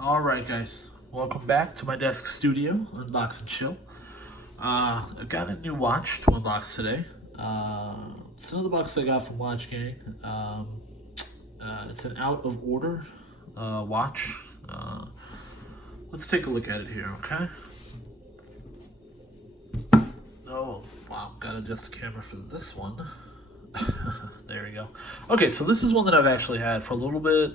Alright guys, welcome back to my desk studio, Unbox and Chill. I got a new watch to unbox today. It's another box I got from Watch Gang. It's an out of order watch. Let's take a look at it here, okay? Oh, wow, gotta adjust the camera for this one. There we go. Okay, so this is one that I've actually had for a little bit.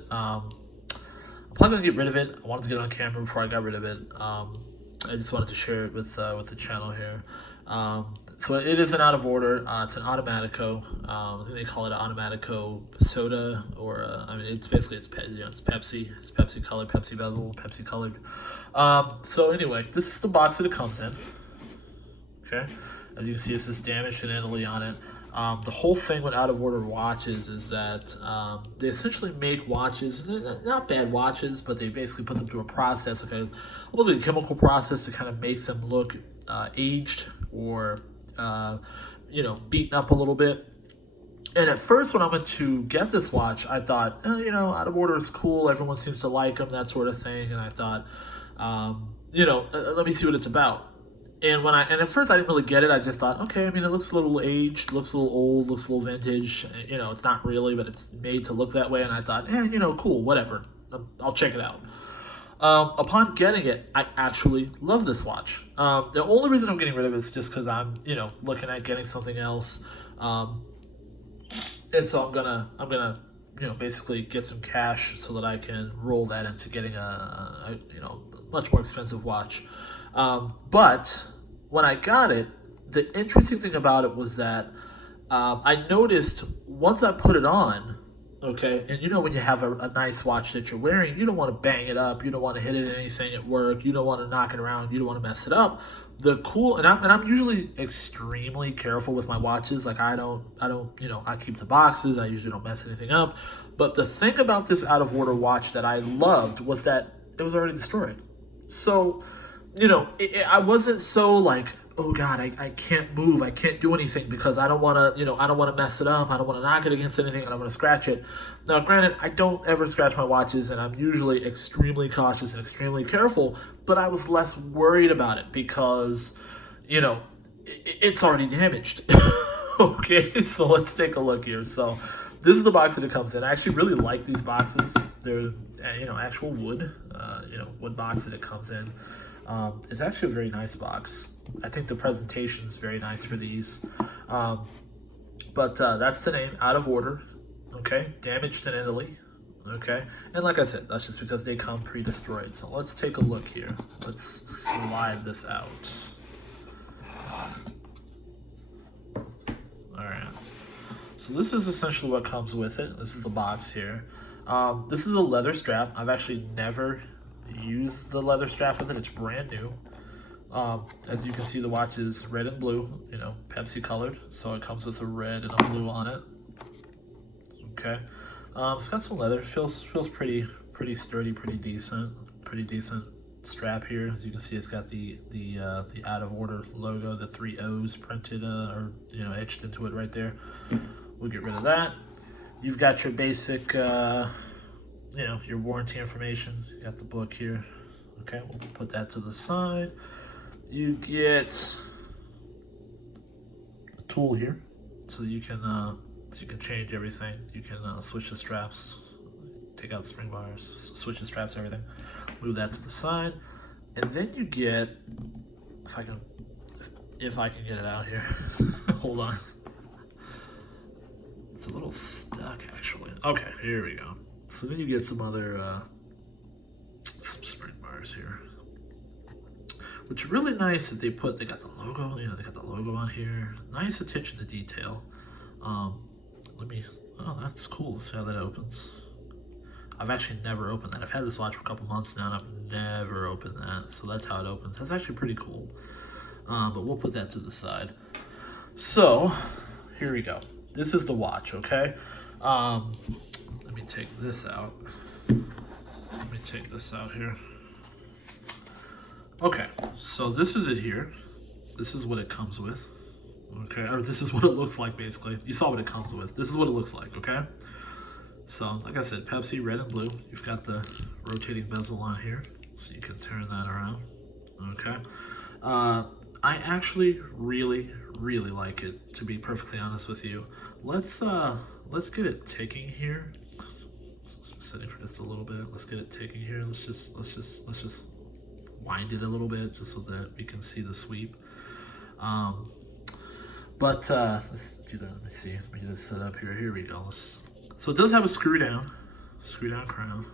I'm probably gonna get rid of it. I wanted to get it on camera before I got rid of it. I just wanted to share it with the channel here. So it is an out of order. It's an Automatico. I think they call it an Automatico soda, or I mean, it's basically it's Pepsi. It's Pepsi colored, Pepsi bezel, Pepsi colored. So anyway, this is the box that it comes in. Okay, as you can see, it says damaged in Italy on it. The whole thing with out of order watches is that they essentially make watches, not bad watches, but they basically put them through a process, like almost like a chemical process to kind of make them look aged or beaten up a little bit. And at first, when I went to get this watch, I thought, out of order is cool. Everyone seems to like them, that sort of thing. And I thought, let me see what it's about. And at first I didn't really get it. I just thought, okay, I mean, it looks a little aged, looks a little old, looks a little vintage. It's not really, but it's made to look that way. And I thought, cool, whatever. I'll check it out. Upon getting it, I actually love this watch. The only reason I'm getting rid of it is just because I'm, looking at getting something else. And so I'm gonna, basically get some cash so that I can roll that into getting a much more expensive watch. But when I got it, the interesting thing about it was that I noticed once I put it on, okay, and when you have a nice watch that you're wearing, you don't want to bang it up, you don't want to hit it in anything at work, you don't want to knock it around, you don't want to mess it up. I'm usually extremely careful with my watches. Like I keep the boxes, I usually don't mess anything up. But the thing about this out of order watch that I loved was that it was already destroyed. So I wasn't so like, oh God, I can't move, I can't do anything because I don't want to, I don't want to mess it up, I don't want to knock it against anything, I don't want to scratch it. Now, granted, I don't ever scratch my watches, and I'm usually extremely cautious and extremely careful, but I was less worried about it because, it's already damaged. Okay, so let's take a look here. So this is the box that it comes in. I actually really like these boxes. They're, actual wood, wood box that it comes in. It's actually a very nice box. I think the presentation is very nice for these. But that's the name, out of order. Okay, damaged in Italy. Okay, and like I said, that's just because they come pre-destroyed. So let's take a look here. Let's slide this out. Alright, so this is essentially what comes with it. This is the box here. This is a leather strap. I've actually never used the leather strap with it. It's brand new. As you can see, the watch is red and blue, Pepsi colored, so it comes with a red and a blue on it. Okay, it's got some leather. Feels pretty sturdy, pretty decent strap here. As you can see, it's got the out of order logo, the 3 O's printed or etched into it right there. We'll get rid of that. You've got your basic your warranty information. You got the book here. Okay, we'll put that to the side. You get a tool here, so you can change everything. You can switch the straps, take out the spring bars, switch the straps, everything. Move that to the side, and then you get, if I can get it out here. Hold on. It's a little stuck actually. Okay, here we go. So then you get some other some spring bars here, which are really nice that they got the logo. They got the logo on here. Nice attention to detail. Oh, that's cool. Let's see how that opens. I've actually never opened that. I've had this watch for a couple months now, and I've never opened that. So that's how it opens. That's actually pretty cool. But we'll put that to the side. So here we go. This is the watch, okay? Let me take this out. Let me take this out here. Okay, so this is it here. This is what it comes with. Okay, or this is what it looks like basically. You saw what it comes with. This is what it looks like, okay? So, like I said, Pepsi, red and blue. You've got the rotating bezel on here, so you can turn that around. Okay. I actually really like it, to be perfectly honest with you. Let's get it ticking here. Sitting for just a little bit. Let's get it ticking here. Let's just wind it a little bit just so that we can see the sweep. Let's do that. Let me see. Let me get this set up here. Here we go. So it does have a screw down crown.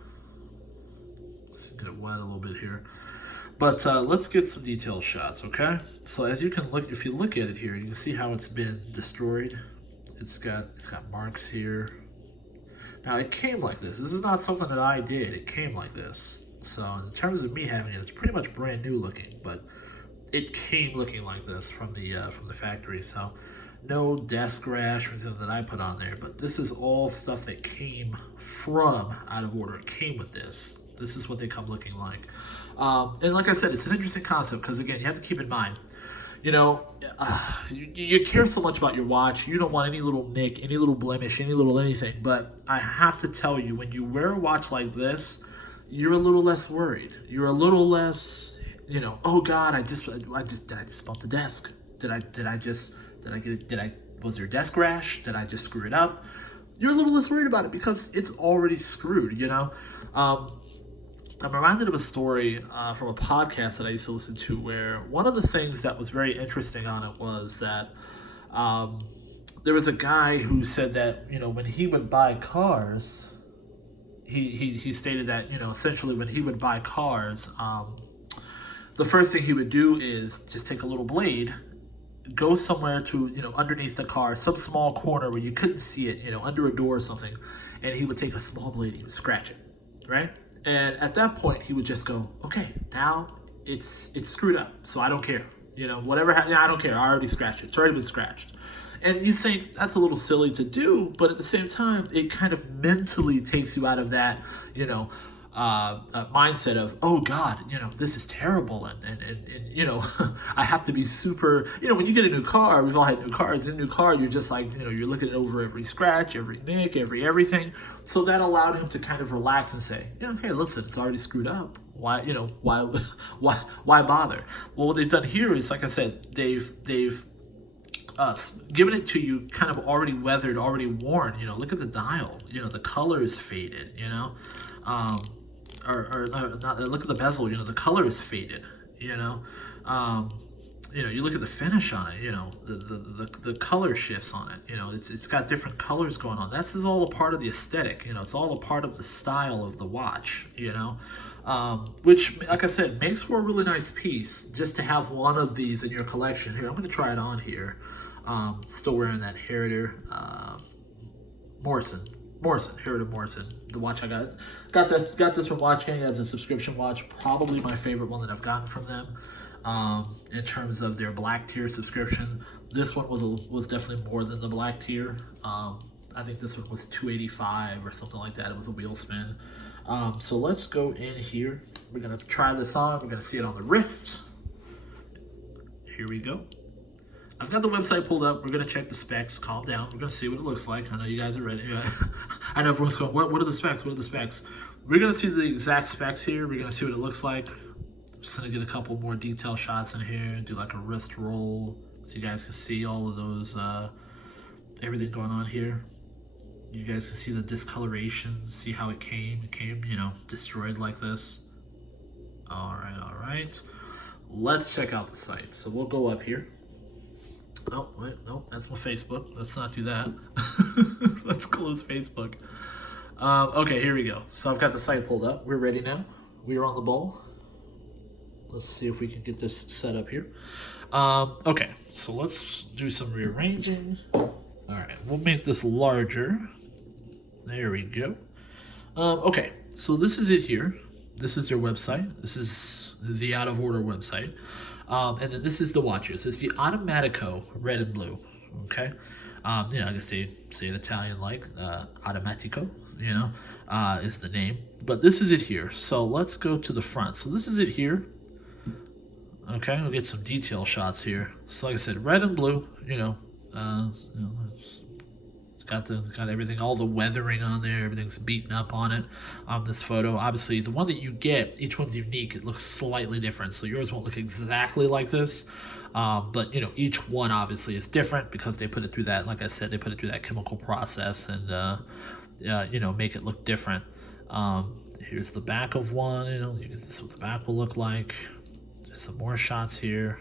Let's get it wet a little bit here. But let's get some detailed shots, okay? So as you can look, if you look at it here, you can see how it's been destroyed. It's got marks here. Now it came like this. This is not something that I did. It came like this. So in terms of me having it, it's pretty much brand new looking, but it came looking like this from the factory. So no desk rash or anything that I put on there, but this is all stuff that came from out of order. It came with this. This is what they come looking like. And like I said, it's an interesting concept because, again, you have to keep in mind, you know, you care so much about your watch. You don't want any little nick, any little blemish, any little anything. But I have to tell you, when you wear a watch like this, you're a little less worried. You're a little less, you know, oh God, did I just bump the desk? Was there a desk rash? Did I just screw it up? You're a little less worried about it because it's already screwed, you know? I'm reminded of a story from a podcast that I used to listen to where one of the things that was very interesting on it was that there was a guy who said that, you know, when he would buy cars, he stated that, you know, essentially when he would buy cars, the first thing he would do is just take a little blade, go somewhere to, you know, underneath the car, some small corner where you couldn't see it, you know, under a door or something, and he would take a small blade, he would scratch it, right? And at that point, he would just go, okay, now it's screwed up, so I don't care. You know, whatever happened, I don't care. I already scratched it. It's already been scratched. And you think that's a little silly to do, but at the same time, it kind of mentally takes you out of that, you know, mindset of, oh God, you know, this is terrible. And you know, I have to be super, you know, when you get a new car, we've all had new cars, in a new car, you're just like, you know, you're looking over every scratch, every nick, everything. So that allowed him to kind of relax and say, you know, hey, listen, it's already screwed up. Why, you know, why bother? Well, what they've done here is, like I said, they've given it to you kind of already weathered, already worn. You know, look at the dial. You know, the color is faded. You know, look at the bezel. You know, the color is faded. You know, you look at the finish on it. You know, the color shifts on it. You know, it's got different colors going on. That's all a part of the aesthetic. You know, it's all a part of the style of the watch. You know. Which, like I said, makes for a really nice piece just to have one of these in your collection. Here, I'm going to try it on here. Still wearing that Heritage Morrison, Heritage Morrison. The watch I got this from Watch Gang as a subscription watch. Probably my favorite one that I've gotten from them. In terms of their black tier subscription, this one was definitely more than the black tier. I think this one was $285 or something like that. It was a wheel spin. So let's go in here. We're gonna try this on. We're gonna see it on the wrist. Here we go. I've got the website pulled up. We're gonna check the specs. Calm down. We're gonna see what it looks like. I know you guys are ready. I know everyone's going, what are the specs? What are the specs? We're gonna see the exact specs here. We're gonna see what it looks like. I'm just gonna get a couple more detail shots in here. Do like a wrist roll so you guys can see all of those, everything going on here. You guys can see the discoloration, see how it came. It came, you know, destroyed like this. All right. Let's check out the site. So we'll go up here. Oh, wait, nope, that's my Facebook. Let's not do that. Let's close Facebook. Okay, here we go. So I've got the site pulled up. We're ready now. We are on the ball. Let's see if we can get this set up here. Okay, so let's do some rearranging. All right, we'll make this larger. There we go. Okay, so this is it here. This is their website. This is the out of order website. And then this is the watches. It's the Automatico red and blue. Okay. You know, I guess they say it Italian like Automatico, you know, is the name. But this is it here. So let's go to the front. So this is it here. Okay, we'll get some detail shots here. So like I said, red and blue, it's got everything, all the weathering on there. Everything's beaten up on it. This photo, obviously, the one that you get, each one's unique. It looks slightly different, so yours won't look exactly like this. But you know, each one obviously is different because they put it through that, like I said, they put it through that chemical process and you know, make it look different. Here's the back of one. You know, this is what the back will look like. There's some more shots here.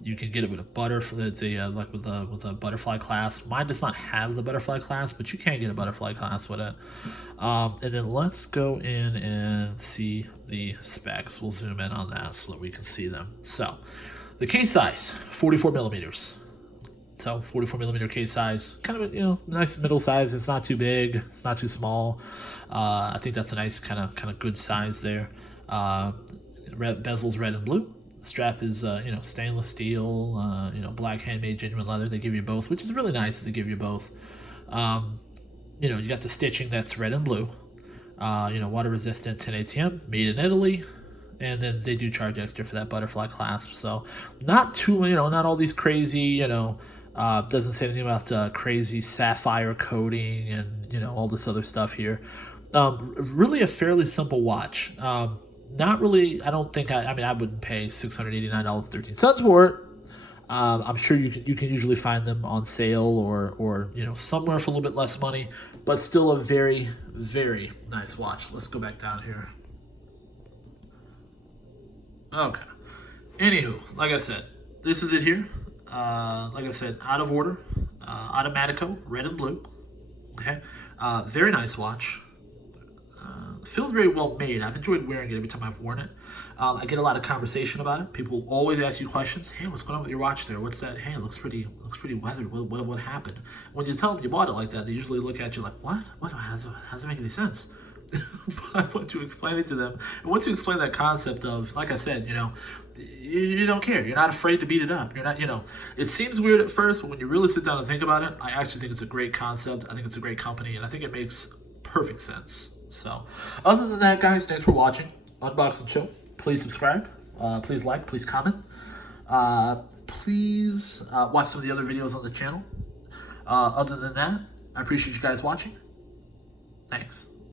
You can get it with a like with a butterfly clasp. Mine does not have the butterfly clasp, but you can get a butterfly clasp with it. And then let's go in and see the specs. We'll zoom in on that so that we can see them. So the case size, 44 millimeters. So 44 millimeter case size, kind of a, you know, nice middle size. It's not too big, it's not too small. I think that's a nice kind of good size there. Bezel's red and blue. Strap is you know, stainless steel, you know, black handmade genuine leather. They give you both, which is really nice. They give you both. You know, you got the stitching that's red and blue. You know, water resistant 10 ATM, made in Italy. And then they do charge extra for that butterfly clasp. So not too, you know, not all these crazy, you know, doesn't say anything about crazy sapphire coating and, you know, all this other stuff here. Really a fairly simple watch. Not really, I don't think, I mean, I wouldn't pay $689.13 for it. I'm sure you can usually find them on sale or you know, somewhere for a little bit less money, but still a very, very nice watch. Let's go back down here. Okay. Anywho, like I said, this is it here. Like I said, out of order. Automatico, red and blue. Okay. Very nice watch. Feels very well made. I've enjoyed wearing it every time I've worn it. I get a lot of conversation about it. People always ask you questions. Hey, what's going on with your watch there? What's that? Hey, it looks pretty weathered. What happened? When you tell them you bought it like that, they usually look at you like, what? How does it make any sense? But once you explain it to them, and once you explain that concept of, like I said, you know, you don't care. You're not afraid to beat it up. You're not, you know, it seems weird at first, but when you really sit down and think about it, I actually think it's a great concept. I think it's a great company, and I think it makes perfect sense. So, other than that, guys, thanks for watching. Unbox and Chill. Please subscribe. Please like. Please comment. Please watch some of the other videos on the channel. Other than that, I appreciate you guys watching. Thanks.